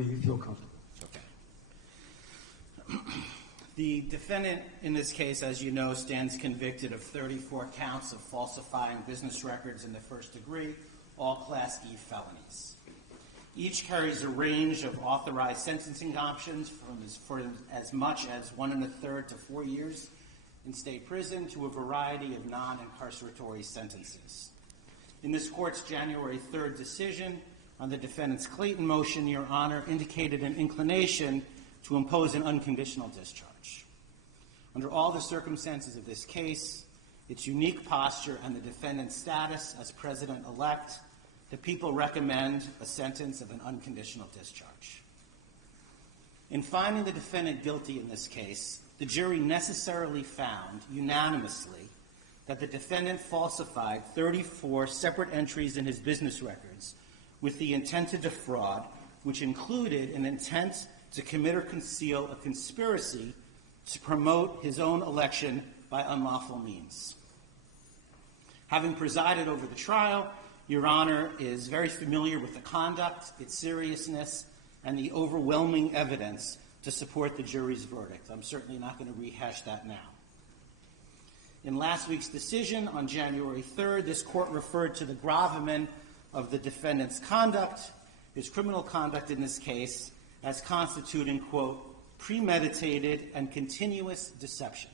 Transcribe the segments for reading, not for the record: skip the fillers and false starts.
whenever you feel comfortable. Okay. The defendant in this case, as you know, stands convicted of 34 counts of falsifying business records in the first degree, all Class E felonies. Each carries a range of authorized sentencing options for as much as 1 1/3 to 4 years in state prison to a variety of non-incarceratory sentences. In this court's January 3rd decision on the defendant's Clayton motion, Your Honor indicated an inclination to impose an unconditional discharge. Under all the circumstances of this case, its unique posture and the defendant's status as president-elect, the people recommend a sentence of an unconditional discharge. In finding the defendant guilty in this case, the jury necessarily found unanimously that the defendant falsified 34 separate entries in his business records with the intent to defraud, which included an intent to commit or conceal a conspiracy to promote his own election by unlawful means. Having presided over the trial, Your Honor is very familiar with the conduct, its seriousness, and the overwhelming evidence to support the jury's verdict. I'm certainly not going to rehash that now. In last week's decision on January 3rd, this court referred to the gravamen of the defendant's conduct, his criminal conduct in this case, as constituting, quote, premeditated and continuous deception.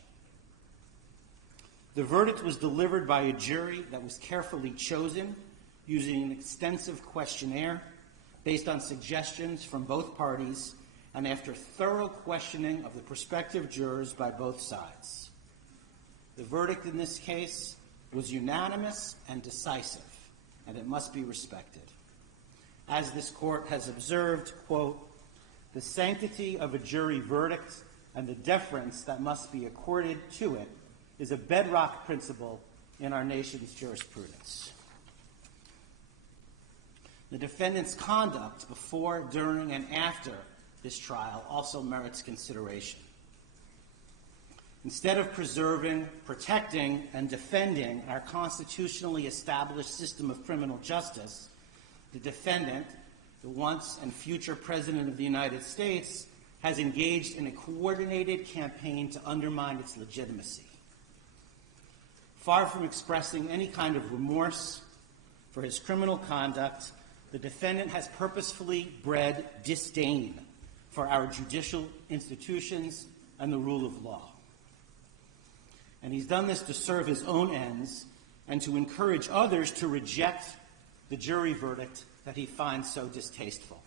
The verdict was delivered by a jury that was carefully chosen using an extensive questionnaire based on suggestions from both parties and after thorough questioning of the prospective jurors by both sides. The verdict in this case was unanimous and decisive, and it must be respected. As this court has observed, quote, the sanctity of a jury verdict and the deference that must be accorded to it is a bedrock principle in our nation's jurisprudence. The defendant's conduct before, during, and after this trial also merits consideration. Instead of preserving, protecting, and defending our constitutionally established system of criminal justice, the defendant, the once and future President of the United States, has engaged in a coordinated campaign to undermine its legitimacy. Far from expressing any kind of remorse for his criminal conduct, the defendant has purposefully bred disdain for our judicial institutions and the rule of law. And he's done this to serve his own ends and to encourage others to reject the jury verdict that he finds so distasteful.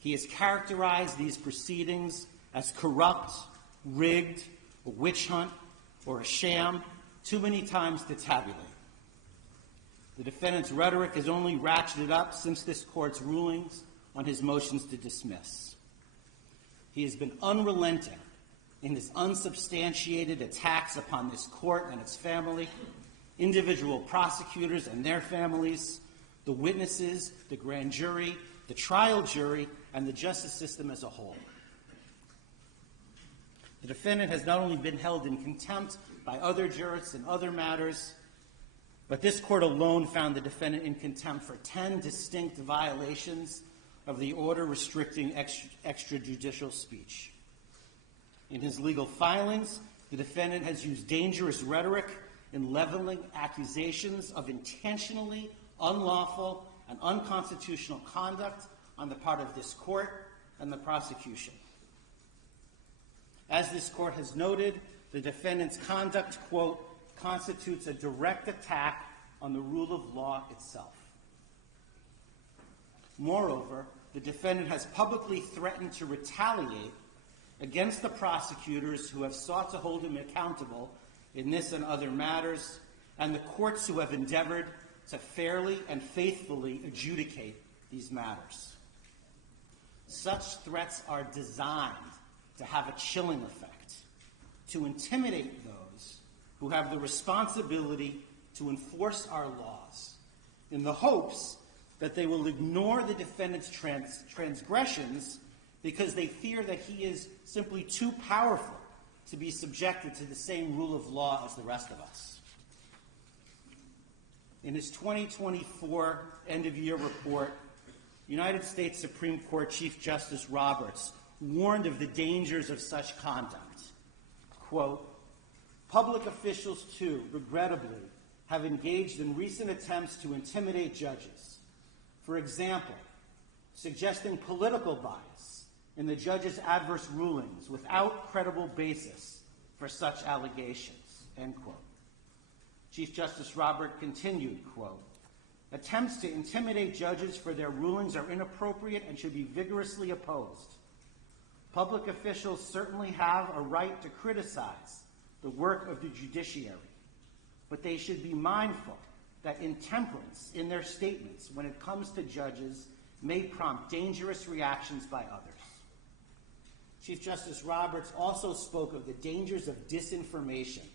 He has characterized these proceedings as corrupt, rigged, a witch hunt, or a sham too many times to tabulate. The defendant's rhetoric has only ratcheted up since this court's rulings on his motions to dismiss. He has been unrelenting in his unsubstantiated attacks upon this court and its family, individual prosecutors and their families, the witnesses, the grand jury, the trial jury, and the justice system as a whole. The defendant has not only been held in contempt by other jurists in other matters, but this court alone found the defendant in contempt for 10 distinct violations of the order restricting extrajudicial speech. In his legal filings, the defendant has used dangerous rhetoric in leveling accusations of intentionally unlawful and unconstitutional conduct on the part of this court and the prosecution. As this court has noted, the defendant's conduct, quote, constitutes a direct attack on the rule of law itself. Moreover, the defendant has publicly threatened to retaliate against the prosecutors who have sought to hold him accountable in this and other matters, and the courts who have endeavored to fairly and faithfully adjudicate these matters. Such threats are designed to have a chilling effect, to intimidate those who have the responsibility to enforce our laws, in the hopes that they will ignore the defendant's transgressions because they fear that he is simply too powerful to be subjected to the same rule of law as the rest of us. In his 2024 end-of-year report, United States Supreme Court Chief Justice Roberts warned of the dangers of such conduct. Quote, public officials, too, regrettably, have engaged in recent attempts to intimidate judges. For example, suggesting political bias in the judge's adverse rulings without credible basis for such allegations, end quote. Chief Justice Roberts continued, quote, attempts to intimidate judges for their rulings are inappropriate and should be vigorously opposed. Public officials certainly have a right to criticize the work of the judiciary, but they should be mindful that intemperance in their statements when it comes to judges may prompt dangerous reactions by others. Chief Justice Roberts also spoke of the dangers of disinformation,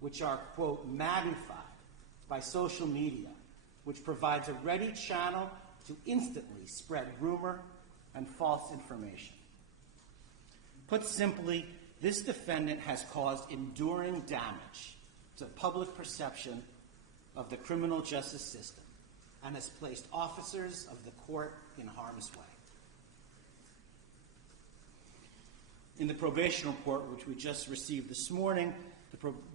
which are, quote, magnified by social media, which provides a ready channel to instantly spread rumor and false information. Put simply, this defendant has caused enduring damage to public perception of the criminal justice system and has placed officers of the court in harm's way. In the probation report, which we just received this morning,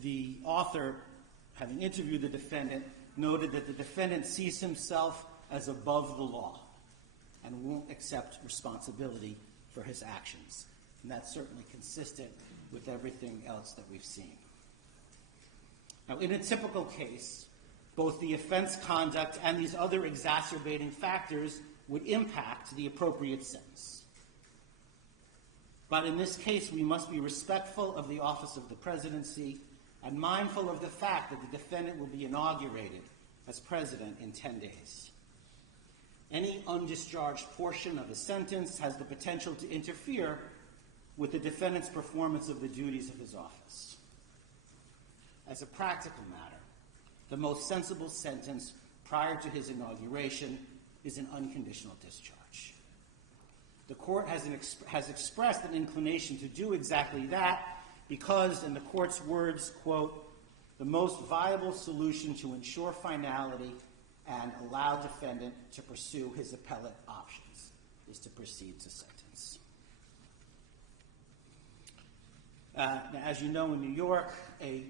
the author, having interviewed the defendant, noted that the defendant sees himself as above the law and won't accept responsibility for his actions. And that's certainly consistent with everything else that we've seen. Now, in a typical case, both the offense conduct and these other exacerbating factors would impact the appropriate sentence. But in this case, we must be respectful of the office of the presidency and mindful of the fact that the defendant will be inaugurated as president in 10 days. Any undischarged portion of a sentence has the potential to interfere with the defendant's performance of the duties of his office. As a practical matter, the most sensible sentence prior to his inauguration is an unconditional discharge. The court has expressed an inclination to do exactly that because, in the court's words, quote, the most viable solution to ensure finality and allow defendant to pursue his appellate options is to proceed to sentence. Now, as you know, in New York, a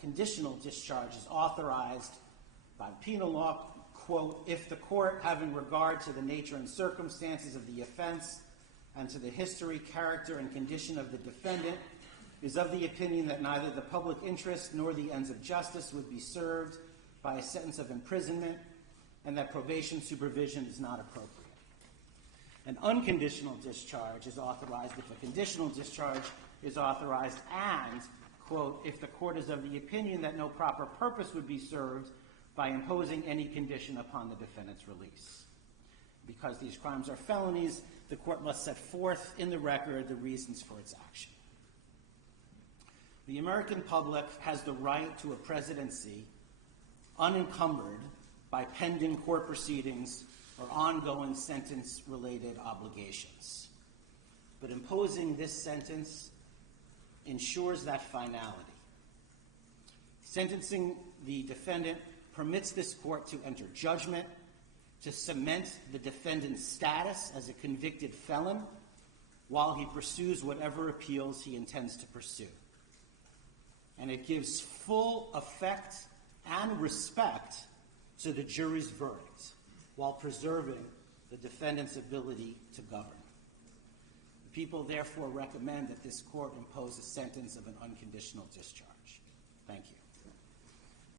conditional discharge is authorized by penal law, quote, if the court, having regard to the nature and circumstances of the offense and to the history, character, and condition of the defendant, is of the opinion that neither the public interest nor the ends of justice would be served by a sentence of imprisonment, and that probation supervision is not appropriate. An unconditional discharge is authorized if a conditional discharge is authorized and, quote, if the court is of the opinion that no proper purpose would be served by imposing any condition upon the defendant's release. Because these crimes are felonies, the court must set forth in the record the reasons for its action. The American public has the right to a presidency unencumbered by pending court proceedings or ongoing sentence-related obligations. But imposing this sentence ensures that finality. Sentencing the defendant permits this court to enter judgment, to cement the defendant's status as a convicted felon while he pursues whatever appeals he intends to pursue. And it gives full effect and respect to the jury's verdict while preserving the defendant's ability to govern. The people therefore recommend that this court impose a sentence of an unconditional discharge. Thank you.